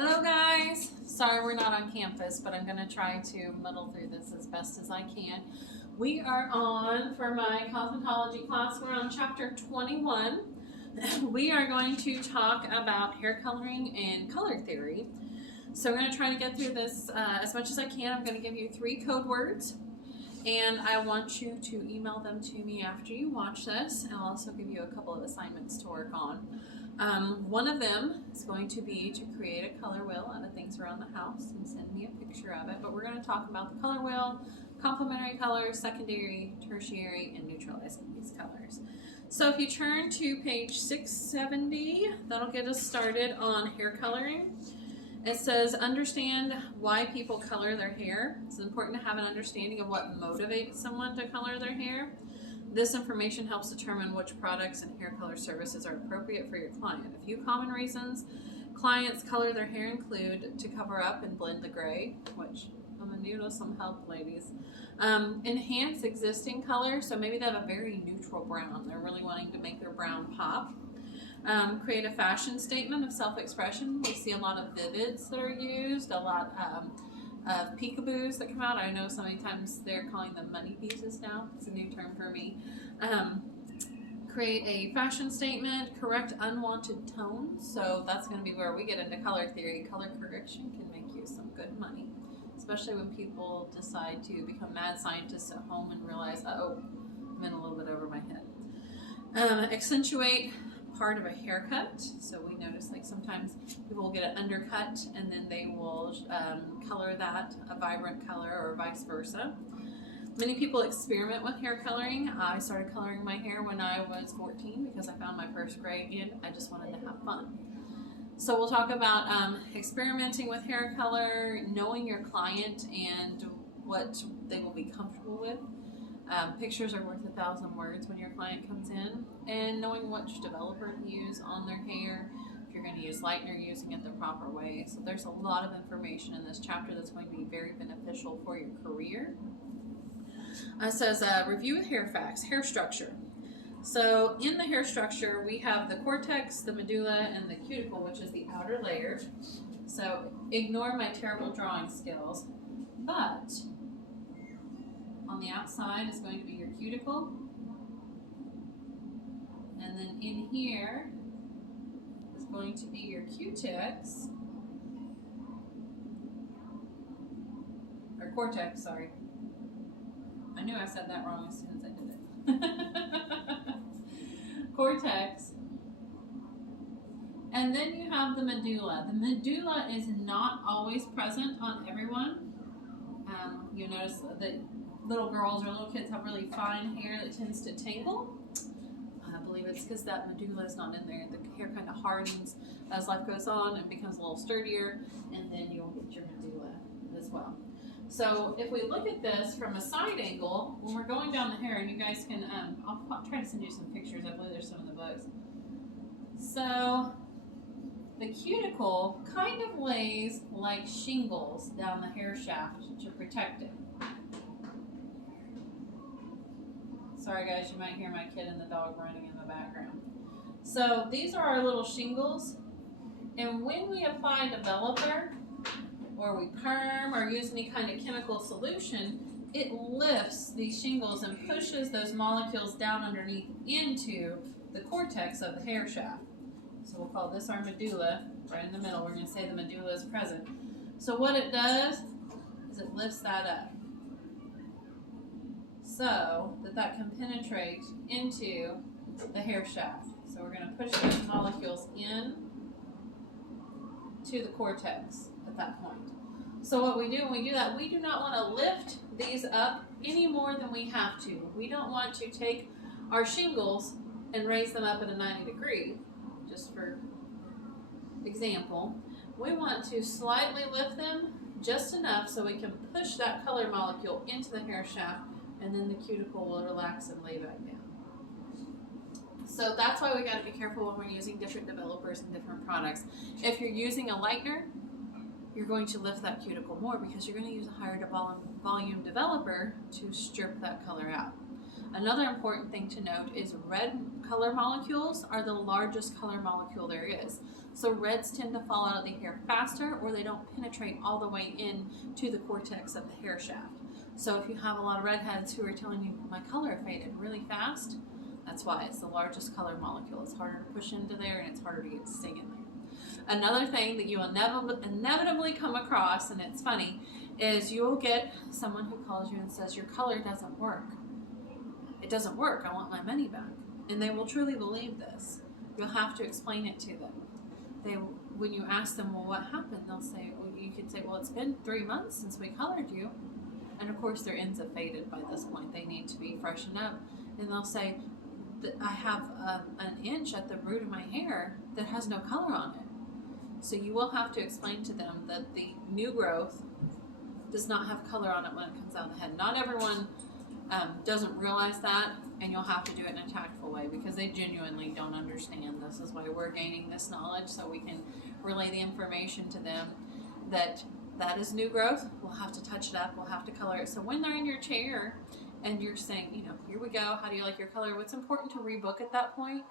Hello guys! Sorry we're not on campus, but I'm going to try to muddle through this as best as I can. We are on, for my cosmetology class, we're on chapter 21. We are going to talk about hair coloring and color theory. So we're going to try to get through this as much as I can. I'm going to give you 3 code words, and I want you to email them to me after you watch this. I'll also give you a couple of assignments to work on. One of them is going to be to create a color wheel out of things around the house and send me a picture of it. But we're going to talk about the color wheel, complementary colors, secondary, tertiary, and neutralizing these colors. So if you turn to page 670, that'll get us started on hair coloring. It says, understand why people color their hair. It's important to have an understanding of what motivates someone to color their hair. This information helps determine which products and hair color services are appropriate for your client. A few common reasons clients color their hair include to cover up and blend the gray, which I'm gonna need some help, ladies. Enhance existing color, so maybe they have a very neutral brown. They're really wanting to make their brown pop. Create a fashion statement of self-expression. We see a lot of vivids that are used, a lot of peekaboos that come out. I know so many times they're calling them money pieces now. It's a new term for me. Create a fashion statement, correct unwanted tones. So that's going to be where we get into color theory. Color correction can make you some good money, especially when people decide to become mad scientists at home and realize, oh, I'm in a little bit over my head. Accentuate part of a haircut. So we notice like sometimes people will get an undercut and then they will color that a vibrant color or vice versa. Many people experiment with hair coloring. I started coloring my hair when I was 14 because I found my first gray and I just wanted to have fun. So we'll talk about experimenting with hair color, knowing your client and what they will be comfortable with. Pictures are worth 1,000 words when your client comes in, and knowing which developer to use on their hair, if you're going to use lightener, using it the proper way. So there's a lot of information in this chapter that's going to be very beneficial for your career. It says review hair facts, hair structure. So in the hair structure, we have the cortex, the medulla, and the cuticle, which is the outer layer. So ignore my terrible drawing skills, but on the outside is going to be your cuticle, and then in here is going to be your cutex, or cortex, sorry. I knew I said that wrong as soon as I did it. Cortex. And then you have the medulla. The medulla is not always present on everyone. You notice that little girls or little kids have really fine hair that tends to tangle. I believe it's because that medulla is not in there. The hair kind of hardens as life goes on and becomes a little sturdier, and then you'll get your medulla as well. So if we look at this from a side angle, when we're going down the hair, and you guys can, I'll try to send you some pictures. I believe there's some in the books. So the cuticle kind of lays like shingles down the hair shaft to protect it. Sorry guys, you might hear my kid and the dog running in the background. So these are our little shingles, and when we apply developer or we perm or use any kind of chemical solution, it lifts these shingles and pushes those molecules down underneath into the cortex of the hair shaft. So we'll call this our medulla, right in the middle. We're going to say the medulla is present. So what it does is it lifts that up, so that can penetrate into the hair shaft. So we're going to push those molecules in to the cortex at that point. So what we do when we do that, we do not want to lift these up any more than we have to. We don't want to take our shingles and raise them up at a 90 degree, just for example. We want to slightly lift them just enough so we can push that color molecule into the hair shaft, and then the cuticle will relax and lay back down. So that's why we got to be careful when we're using different developers and different products. If you're using a lightener, you're going to lift that cuticle more because you're going to use a higher volume developer to strip that color out. Another important thing to note is red color molecules are the largest color molecule there is. So reds tend to fall out of the hair faster, or they don't penetrate all the way in to the cortex of the hair shaft. So if you have a lot of redheads who are telling you, my color faded really fast, that's why. It's the largest color molecule. It's harder to push into there, and it's harder to get to stay in there. Another thing that you will inevitably come across, and it's funny, is you will get someone who calls you and says, your color doesn't work. It doesn't work. I want my money back. And they will truly believe this. You'll have to explain it to them. When you ask them, well, what happened? They'll say, well, you could say, well, it's been 3 months since we colored you. And of course, their ends have faded by this point. They need to be freshened up. And they'll say, I have an inch at the root of my hair that has no color on it. So you will have to explain to them that the new growth does not have color on it when it comes out of the head. Not everyone doesn't realize that, and you'll have to do it in a tactful way because they genuinely don't understand. This is why we're gaining this knowledge, so we can relay the information to them that is new growth. We'll have to touch it up. We'll have to color it. So when they're in your chair and you're saying, you know, here we go, how do you like your color? What's important to rebook at that point?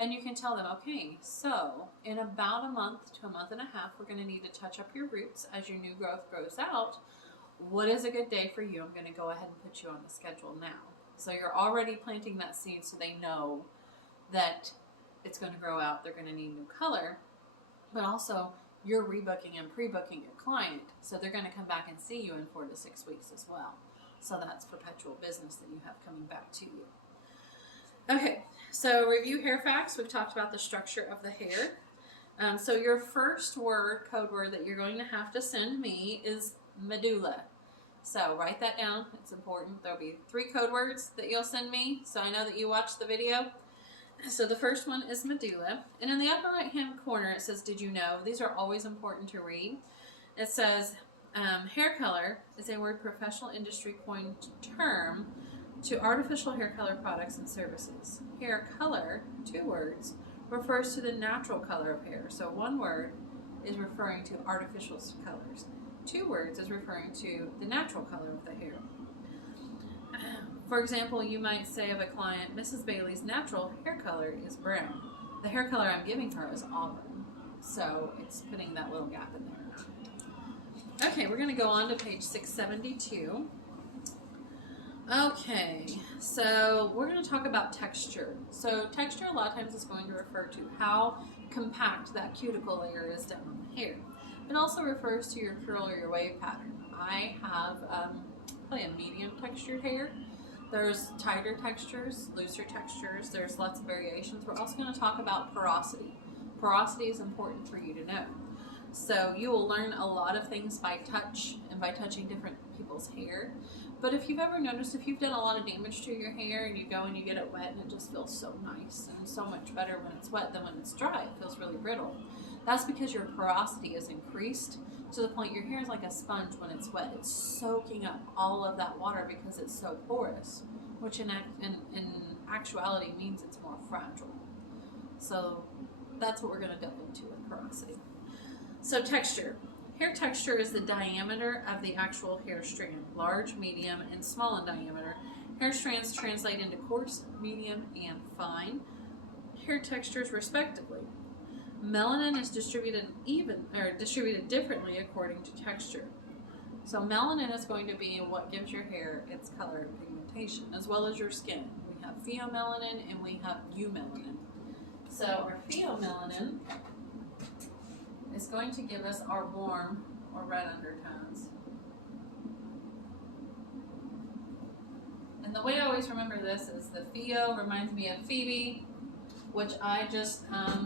And you can tell them, okay, so in about a month to a month and a half, we're going to need to touch up your roots as your new growth grows out. What is a good day for you? I'm going to go ahead and put you on the schedule now. So you're already planting that seed so they know that it's going to grow out. They're going to need new color. But also, you're rebooking and pre-booking your client. So they're going to come back and see you in 4 to 6 weeks as well. So that's perpetual business that you have coming back to you. Okay, so review hair facts. We've talked about the structure of the hair. So your first word, code word that you're going to have to send me is medulla. So write that down. It's important. There'll be 3 code words that you'll send me, so I know that you watched the video. So the first one is medulla. And in the upper right hand corner it says, did you know? These are always important to read. It says, hair color is a word professional industry coined term to artificial hair color products and services. Hair color, 2 words, refers to the natural color of hair. So 1 word is referring to artificial colors. 2 words is referring to the natural color of the hair. For example, you might say of a client, Mrs. Bailey's natural hair color is brown. The hair color I'm giving her is auburn. So it's putting that little gap in there. Okay, we're going to go on to page 672. Okay, so we're going to talk about texture. So texture a lot of times is going to refer to how compact that cuticle layer is down on the hair. It also refers to your curl or your wave pattern. I have probably a medium textured hair. There's tighter textures, looser textures. There's lots of variations. We're also going to talk about porosity. Porosity is important for you to know. So you will learn a lot of things by touch and by touching different people's hair. But if you've ever noticed, if you've done a lot of damage to your hair and you go and you get it wet and it just feels so nice and so much better when it's wet than when it's dry, it feels really brittle. That's because your porosity is increased to the point your hair is like a sponge when it's wet. It's soaking up all of that water because it's so porous, which in actuality means it's more fragile. So that's what we're going to delve into with porosity. So texture. Hair texture is the diameter of the actual hair strand, large, medium, and small in diameter. Hair strands translate into coarse, medium, and fine hair textures respectively. Melanin is distributed differently according to texture. So melanin is going to be what gives your hair its color and pigmentation, as well as your skin. We have pheomelanin and we have eumelanin. So our pheomelanin is going to give us our warm or red undertones. And the way I always remember this is the pheo reminds me of Phoebe, which I just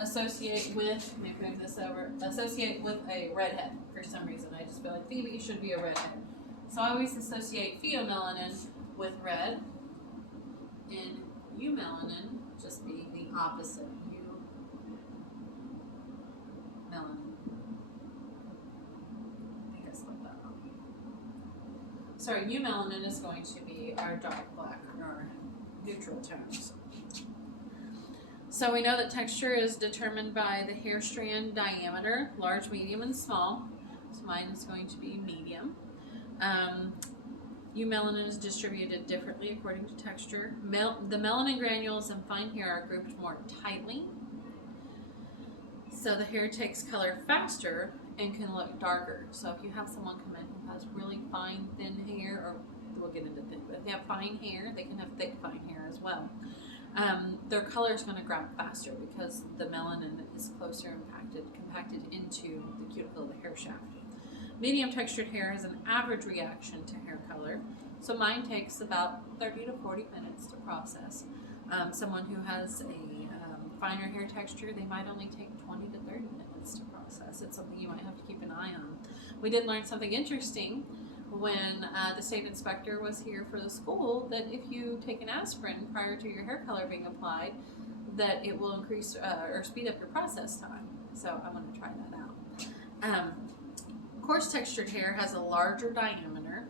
associate with, let me move this over, associate with a redhead for some reason. I just feel like Phoebe should be a redhead. So I always associate pheomelanin with red, and eumelanin just being the opposite, eumelanin. I think I spelled that wrong. Sorry, eumelanin is going to be our dark black, or our neutral tones. So we know that texture is determined by the hair strand diameter, large, medium, and small. So mine is going to be medium. Eumelanin is distributed differently according to texture. The melanin granules in fine hair are grouped more tightly, so the hair takes color faster and can look darker. So if you have someone come in who has really fine, thin hair, or we'll get into thick, but if they have fine hair, they can have thick, fine hair as well. Their color is going to grab faster because the melanin is closer compacted into the cuticle of the hair shaft. Medium textured hair has an average reaction to hair color, so mine takes about 30 to 40 minutes to process. Someone who has a finer hair texture, they might only take 20 to 30 minutes to process. It's something you might have to keep an eye on. We did learn something interesting when the state inspector was here for the school, that if you take an aspirin prior to your hair color being applied, that it will increase or speed up your process time. So I'm going to try that out. Coarse textured hair has a larger diameter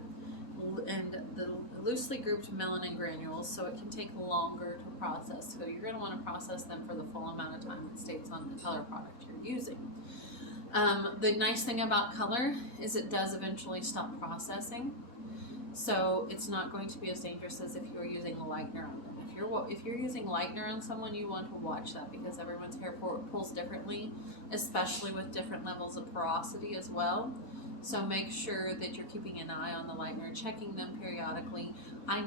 and the loosely grouped melanin granules, so it can take longer to process. So you're going to want to process them for the full amount of time it states on the color product you're using. The nice thing about color is it does eventually stop processing, so it's not going to be as dangerous as if you're using a lightener on them. If you're using lightener on someone, you want to watch that because everyone's hair pulls differently, especially with different levels of porosity as well. So make sure that you're keeping an eye on the lightener, checking them periodically. I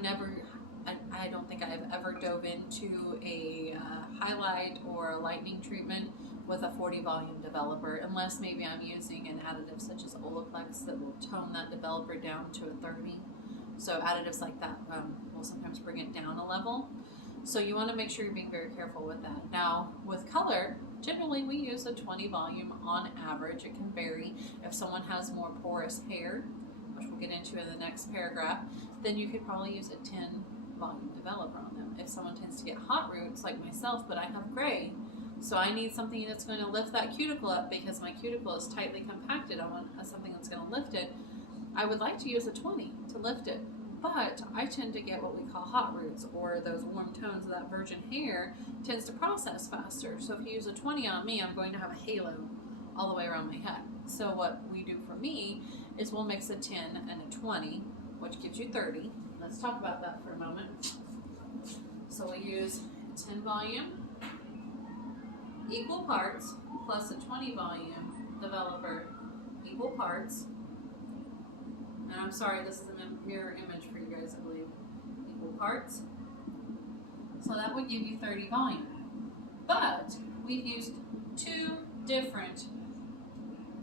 don't think I've ever dove into a highlight or a lightening treatment with a 40 volume developer, unless maybe I'm using an additive such as Olaplex that will tone that developer down to a 30. So additives like that will sometimes bring it down a level. So you want to make sure you're being very careful with that. Now, with color, generally we use a 20 volume on average. It can vary. If someone has more porous hair, which we'll get into in the next paragraph, then you could probably use a 10 volume developer on them. If someone tends to get hot roots like myself, but I have gray, so I need something that's going to lift that cuticle up because my cuticle is tightly compacted. I want something that's going to lift it. I would like to use a 20 to lift it, but I tend to get what we call hot roots, or those warm tones of that virgin hair tends to process faster. So if you use a 20 on me, I'm going to have a halo all the way around my head. So what we do for me is we'll mix a 10 and a 20, which gives you 30. Let's talk about that for a moment. So we use a 10 volume, equal parts, plus a 20 volume developer, equal parts. And I'm sorry, this is a mirror image for you guys, I believe. Equal parts. So that would give you 30 volume. But we've used two different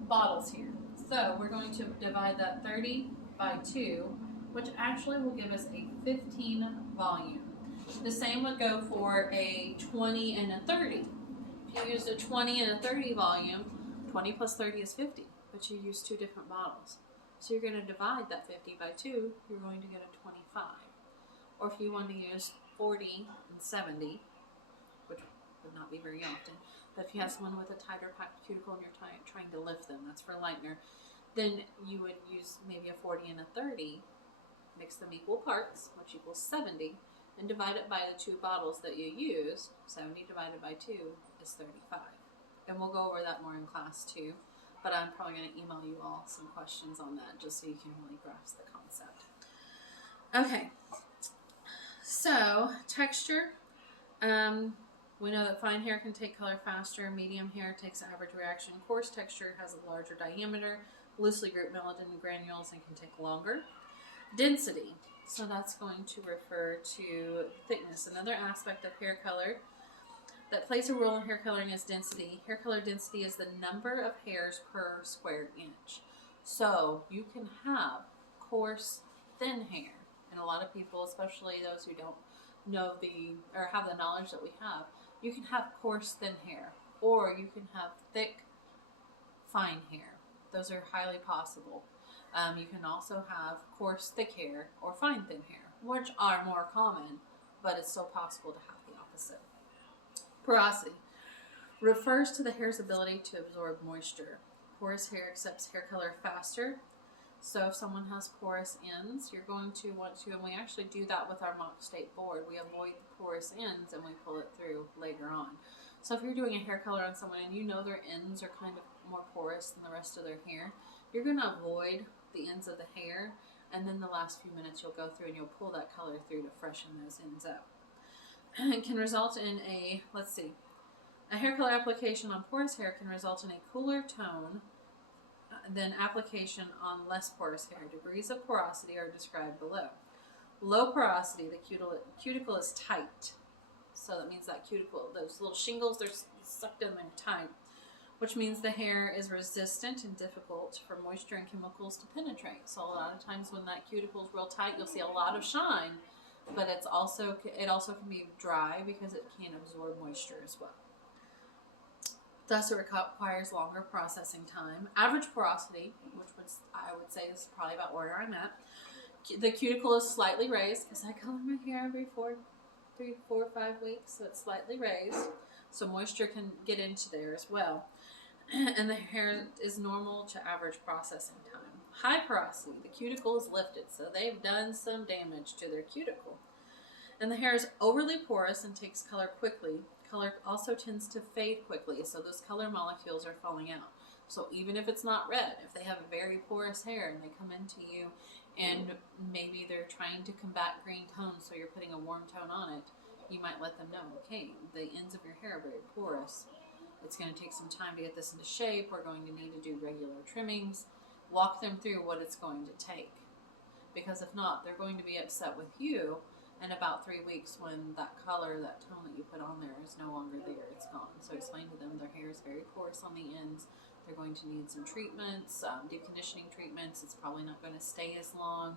bottles here. So we're going to divide that 30 by 2, which actually will give us a 15 volume. The same would go for a 20 and a 30. If you used a 20 and a 30 volume, 20 plus 30 is 50, but you use two different bottles. So you're going to divide that 50 by 2, you're going to get a 25. Or if you want to use 40 and 70, which would not be very often, but if you have someone with a tighter packed cuticle and you're trying to lift them, that's for lightener, then you would use maybe a 40 and a 30, mix them equal parts, which equals 70, and divide it by the two bottles that you use. 70 divided by 2 is 35. And we'll go over that more in class too. But I'm probably going to email you all some questions on that just so you can really grasp the concept. Okay, so texture. We know that fine hair can take color faster, medium hair takes an average reaction, coarse texture has a larger diameter, loosely grouped melanin granules, and can take longer. Density, so that's going to refer to thickness. Another aspect of hair color that plays a role in hair coloring is density. Hair color density is the number of hairs per square inch. So you can have coarse, thin hair, and a lot of people, especially those who don't know or have the knowledge that we have, you can have coarse, thin hair, or you can have thick, fine hair. Those are highly possible. You can also have coarse, thick hair, or fine, thin hair, which are more common, but it's still possible to have the opposite. Porosity refers to the hair's ability to absorb moisture. Porous hair accepts hair color faster. So if someone has porous ends, you're going to want to, and we actually do that with our mock state board, we avoid the porous ends and we pull it through later on. So if you're doing a hair color on someone and you know their ends are kind of more porous than the rest of their hair, you're going to avoid the ends of the hair And then the last few minutes you'll go through and you'll pull that color through to freshen those ends up. It can result in a, let's see, a hair color application on porous hair can result in a cooler tone than application on less porous hair. Degrees of porosity are described below. Low porosity, the cuticle is tight. So that means that cuticle, those little shingles, they're sucked in there tight, which means the hair is resistant and difficult for moisture and chemicals to penetrate. So a lot of times when that cuticle is real tight, you'll see a lot of shine, but it also can be dry because it can absorb moisture as well. Thus, it requires longer processing time. Average porosity, I would say is probably about where I'm at. The cuticle is slightly raised because I color my hair every 3, 4, 5 weeks, so it's slightly raised. So moisture can get into there as well. And the hair is normal to average processing time. High porosity, the cuticle is lifted, so they've done some damage to their cuticle. And the hair is overly porous and takes color quickly. Color also tends to fade quickly, so those color molecules are falling out. So even if it's not red, if they have a very porous hair and they come into you and maybe they're trying to combat green tones, so you're putting a warm tone on it, you might let them know, okay, the ends of your hair are very porous. It's going to take some time to get this into shape. We're going to need to do regular trimmings. Walk them through what it's going to take. Because if not, they're going to be upset with you in about 3 weeks when that color, that tone that you put on there is no longer there. It's gone. So explain to them their hair is very porous on the ends. They're going to need some treatments, deep conditioning treatments. It's probably not going to stay as long.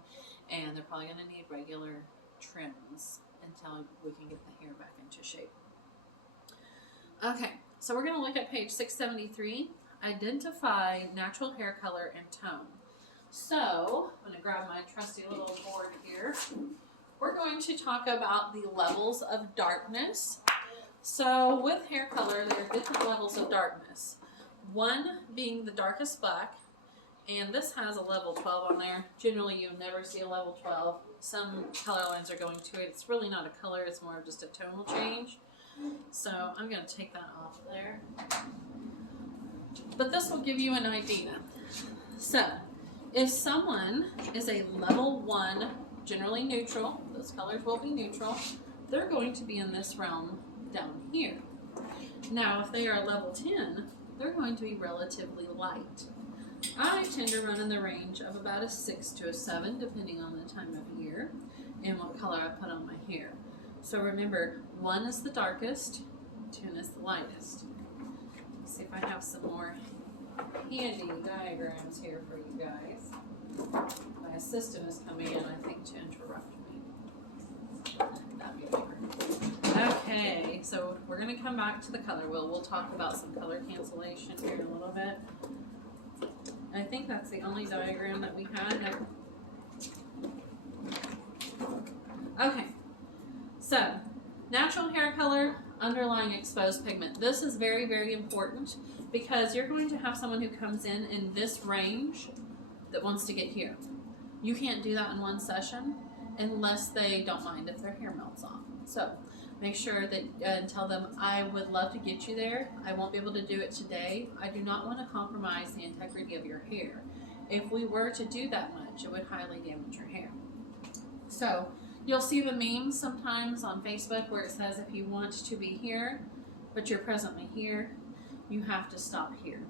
And they're probably going to need regular trims until we can get the hair back into shape. Okay, so we're going to look at page 673. Identify natural hair color and tone. So, I'm going to grab my trusty little board here. We're going to talk about the levels of darkness. So, with hair color, there are different levels of darkness. One being the darkest black, and this has a level 12 on there. Generally, you never see a level 12. Some color lines are going to it. It's really not a color, it's more of just a tonal change. So, I'm going to take that off there. But this will give you an idea. So, if someone is a level 1, generally neutral, those colors will be neutral, they're going to be in this realm down here. Now, if they are level 10, they're going to be relatively light. I tend to run in the range of about a 6 to a 7, depending on the time of year and what color I put on my hair. So remember, 1 is the darkest, 10 is the lightest. Let's see if I have some more handy diagrams here for you guys. My assistant is coming in, I think, to interrupt me. That'd be better. Okay, so we're going to come back to the color wheel. We'll talk about some color cancellation here in a little bit. I think that's the only diagram that we had. Okay, so natural hair color, underlying exposed pigment. This is very, very important because you're going to have someone who comes in this range that wants to get here. You can't do that in one session unless they don't mind if their hair melts off. So make sure that and tell them, I would love to get you there. I won't be able to do it today. I do not want to compromise the integrity of your hair. If we were to do that much, it would highly damage your hair. So you'll see the memes sometimes on Facebook where it says if you want to be here, but you're presently here, you have to stop here.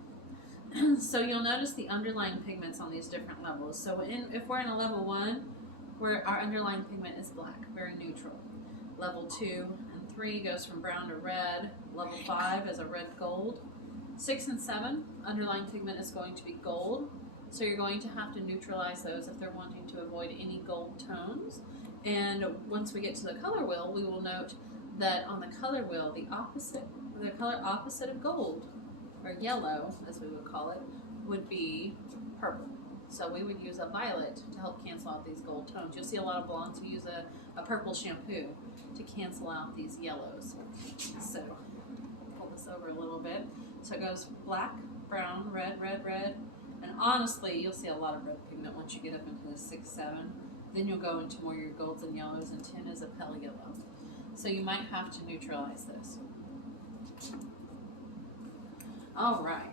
So you'll notice the underlying pigments on these different levels. So if we're in a level 1, where our underlying pigment is black, very neutral. Level 2 and 3 goes from brown to red. Level 5 is a red gold. 6 and 7, underlying pigment is going to be gold. So you're going to have to neutralize those if they're wanting to avoid any gold tones. And once we get to the color wheel, we will note that on the color wheel, the color opposite of gold, or yellow, as we would call it, would be purple. So we would use a violet to help cancel out these gold tones. You'll see a lot of blondes who use a purple shampoo to cancel out these yellows. So pull this over a little bit. So it goes black, brown, red, red, red. And honestly, you'll see a lot of red pigment once you get up into the 6, 7. Then you'll go into more your golds and yellows, and 10 is a pale yellow. So you might have to neutralize this. All right.